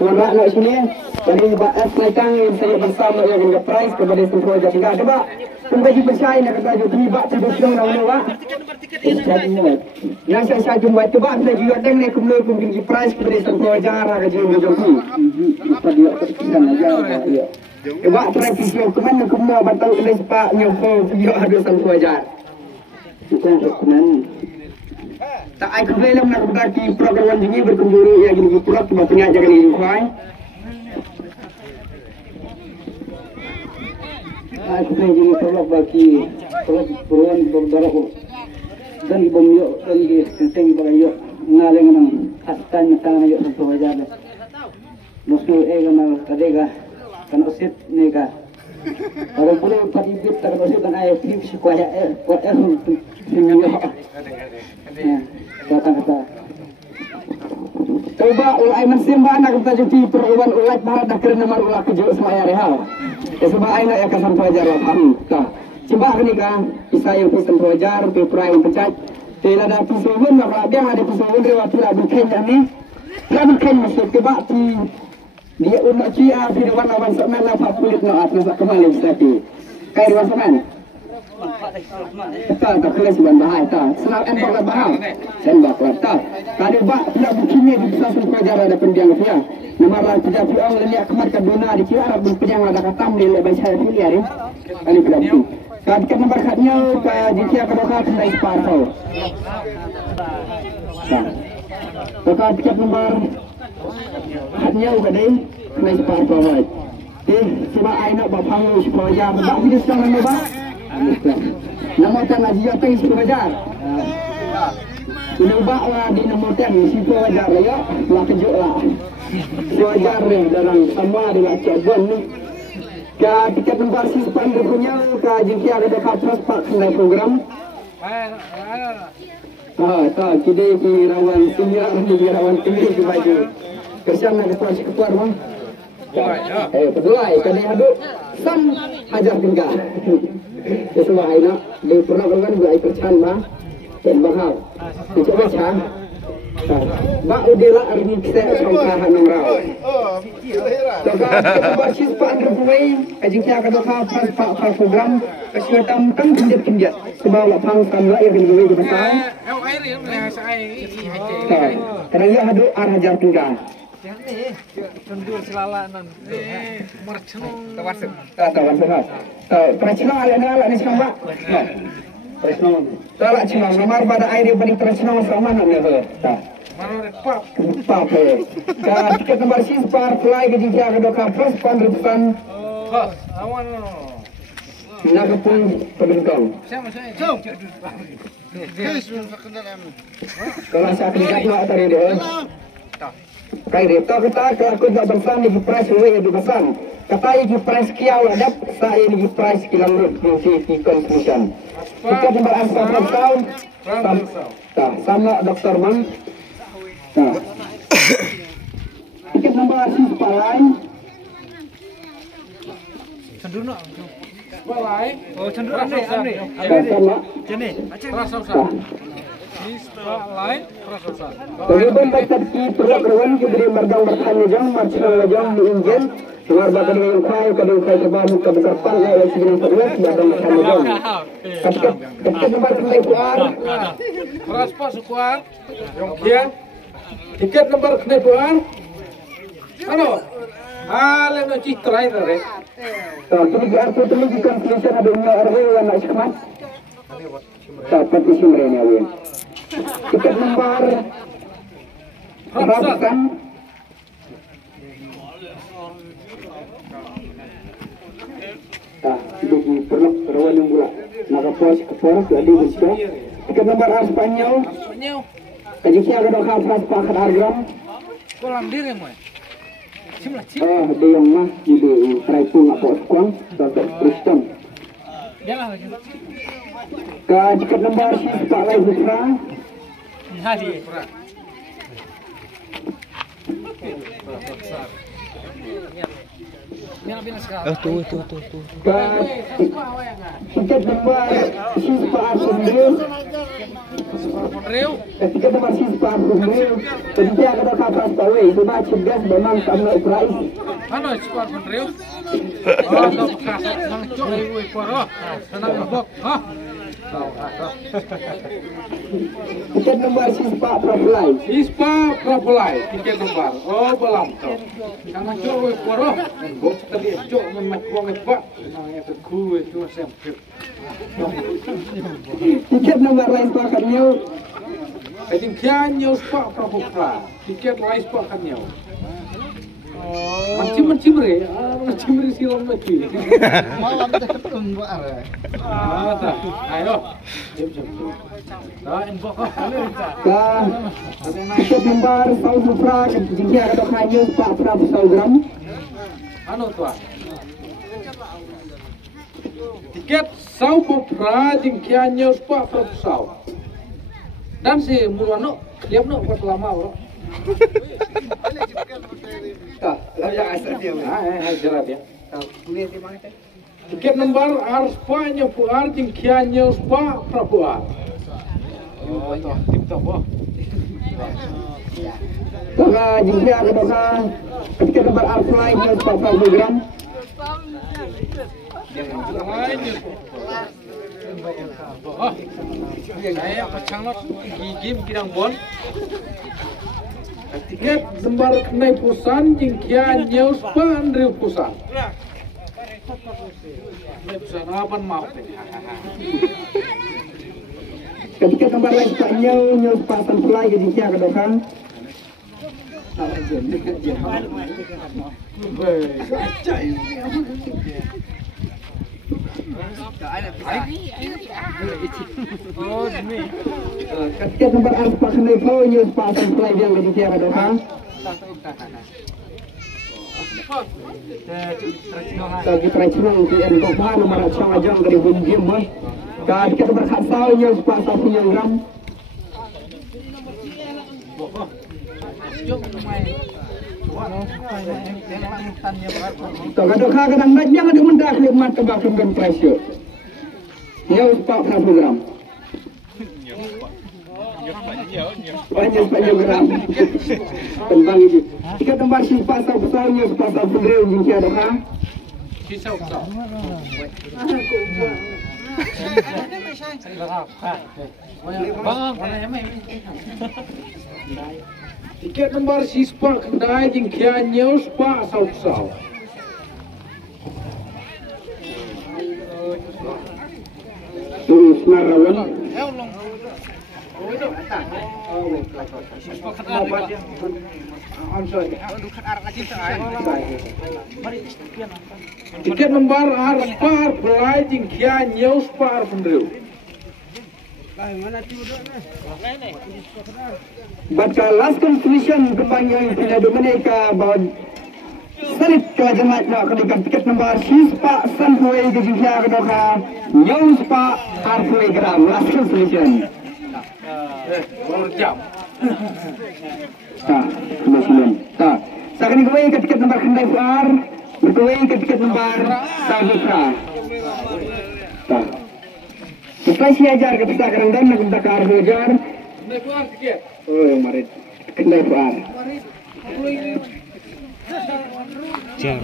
Suara nak sini, jadi BF naikkan saya bersama dengan prize kepada semua jadi enggak coba pembagi percaya nak kata jadi tiba terus dong nak awak. Yang saya jumpa coba saya juga teng ni kumlo pembagi prize kepada semua jara ke jadi joki. Apa dia terkisan aja ya. Coba tradisi ke mana kumlo batal oleh sepak nyoko video ada semua jara. Kita kenan tak ai kebelam nak berarti program ini berkembang ya gini pula cuma punya jaga ini kuai. Aku ini tolak bagi tolak peruan berdarah dan ibom yo dan di tentang bagai yo ngaleng nang astan tangan yo satu wajar. Musuh gana kadega kan osit nega. Orang boleh patibit tak osit kan ai trip kuaya kuaya yo. Kata-kata coba ulai mensimba anak kita jadi perlawan ulai barat dah kena nomor ulai kejuk semaya rehal sebab aina ya kasan pelajar lah paham tak coba ni kan isa yang pesan pelajar peprai yang pecat tidak ada pesuhun nak dia ada pesuhun dia waktu lah bukan ni lah bukan masuk ke bakti dia umat cia di warna sama lah kulit nak atas kembali sekali kai di mana tak kelas ban bahaya tak senang empok bahaya sen bakwa tak kali bak tidak begini di pusat pelajar ada pendiang dia nama tidak piang leni akmat kaduna di kira arab pendiang ada katam di lebih saya pilih hari ini tidak betul kad nomor khadnya ke jika kedoka tendai parau tak kad nomor khadnya udah tendai parau coba aina bapang pelajar bak di sana bak nama tanah dia tengah sepajar. Ini bawa di nomor ten sepajar ya, lah kejuk lah. Sepajar ni dalam sama dengan ciaban ni. Ka tiket nomor sispan punya ka jika ada kapras pak kena program. Tak kita ki rawan senior ni rawan tinggi ke baju. Kerjaan nak ketua ketua bang. Betul kali ada sam hajar tinggal. Semua aina di pernah kan buat percan bah dan bahal dicoba can bah udahlah hari ini kita songkahan nomor jadi basis pak berbuai jika kita dapat pak program kesulitan kan kinjat sebab lapang kamera yang berbuai di besar karena ia ada arah jam tinggal Tendur selalanan. Marcenong. Tawarsuk. Percenong ala ni sekarang, Pak. Percenong. Talak cenong nomor pada air beri percenong sama nak ni. Tak. Mana pap. Pap. Ka tiket nomor sispar fly ke jika ke doka plus 100%. Pas. Awan. Nak pun penduduk. Sama saya. Kalau saya kena nak tadi dia. Kai repta kita aku dah bersam di price way di bersam. Kata di price kiau adap saya di price kilang di conclusion. Kita di beras tahun sama Dr. Man. Tiket nombor asis palai. Cenderung. Palai. Oh cenderung ni. Sama. Jeni. Rasa. Palai. Rasa. Kemudian baca di program keberi merdang bertanya jam marcinang jam di injen. Dengar bagian yang kaya kadang kaya terbangun kebesaran oleh sebelum terus merdang bertanya jam. Tiket nomor kembali keluar. Transfer sekuan. Yang tiket nomor kembali keluar. Ano? Alam na citra ito rin. Terus arti terus ikan tulisan ada punya arwah yang nak semat. Dapat isi mereka awin. Tiket nomor ratusan. Itu perlu perawan yang mula. Nakapos keporas ada juga. Tiket nomor A Spanyol. Kajiknya ada dua kali pakai harga. Kolam diri mo. Ada yang mah di Traipung apa sekolah untuk Kristen. Jalan lagi. Tiket nomor Pak Lai Busra. Hadi. Tuh. Tiket nomor Pak Asundil. Ketika nomor siswa Brunei, ketika ada kapal tahu itu macam gas memang sama Ukraina. Ano, squad mo rin? Oh, kasat ng chok ay uwi ko ro. Sanang bok, ha? Tiket nomor siswa Propulai. Ispa propulai, tiket nomor. Oh, balam to. Sanang chok uwi ko ro. Bok tadi chok man makwang iba. Nang ito kuwi to sempit. Tiket nomor lain pakannya. Jadi kianyo spa propulai. Tiket lain spa kanyo. Macam re, silam lagi. Malam terketum buat apa? Tak. Ayo. Jom. Dah, inbox kau. Tiket nomor South Supra jika ada hanya 400 gram. Ano tuan? Tiket sau popra jingkiannya spa propsau. Dan si Murwano, dia nak buat lama bro. Tak, ada asal dia. Jelas ya. Boleh di mana? Tiket nomor Spanya puar jingkiannya spa prapuar. Oh, tip top oh. Maka jika ada tiket nomor Arfly 40 gram. Oh, saya pacangot gigim kidang bon. Tiket lembar kenai pusan jingkian nyeus pandri pusan. Kenai pusan apa maaf ni? Ketika nomor lain Spanyol nyeus pasan fly ke jika ada dokan. Oh, demi. Ketika nomor Alfa kenai flow nyeus pasan fly yang ke jika ada dokan. Bagi tradisional yang berbahan nomor sama jam dari bunjim boy. Ketika nomor khasal nyeus pasan 9 gram. Kalau kadang naik jangan dimendah khidmat kebakaran pressure. Nyeus 40 gram. Banyak gram. Tentang itu. Jika tempat si pasal besarnya pasal pemberi jika ada kan? Kisau. Tiket nomor sispa kendai jingkian nyeus pa sau. Terus narawan. Tiket nomor Arspar Pelai jingkian nyeus pa pendriu. Baca last conclusion kepanjang tidak mereka bahwa Salib kelajaran nak kedekat tiket nombor sispa sanhoi ke jika kedoka news pa arfoi gram last conclusion. Jam. Tak, kemudian. Tak. Sekarang ini ke tiket nombor kendai puar, berkuai ke tiket nombor Sabitra. Tak. Setelah si ajar ke pesta kerendam nak minta kar hujar. Kendai puar tiket. Oh, mari kendai puar.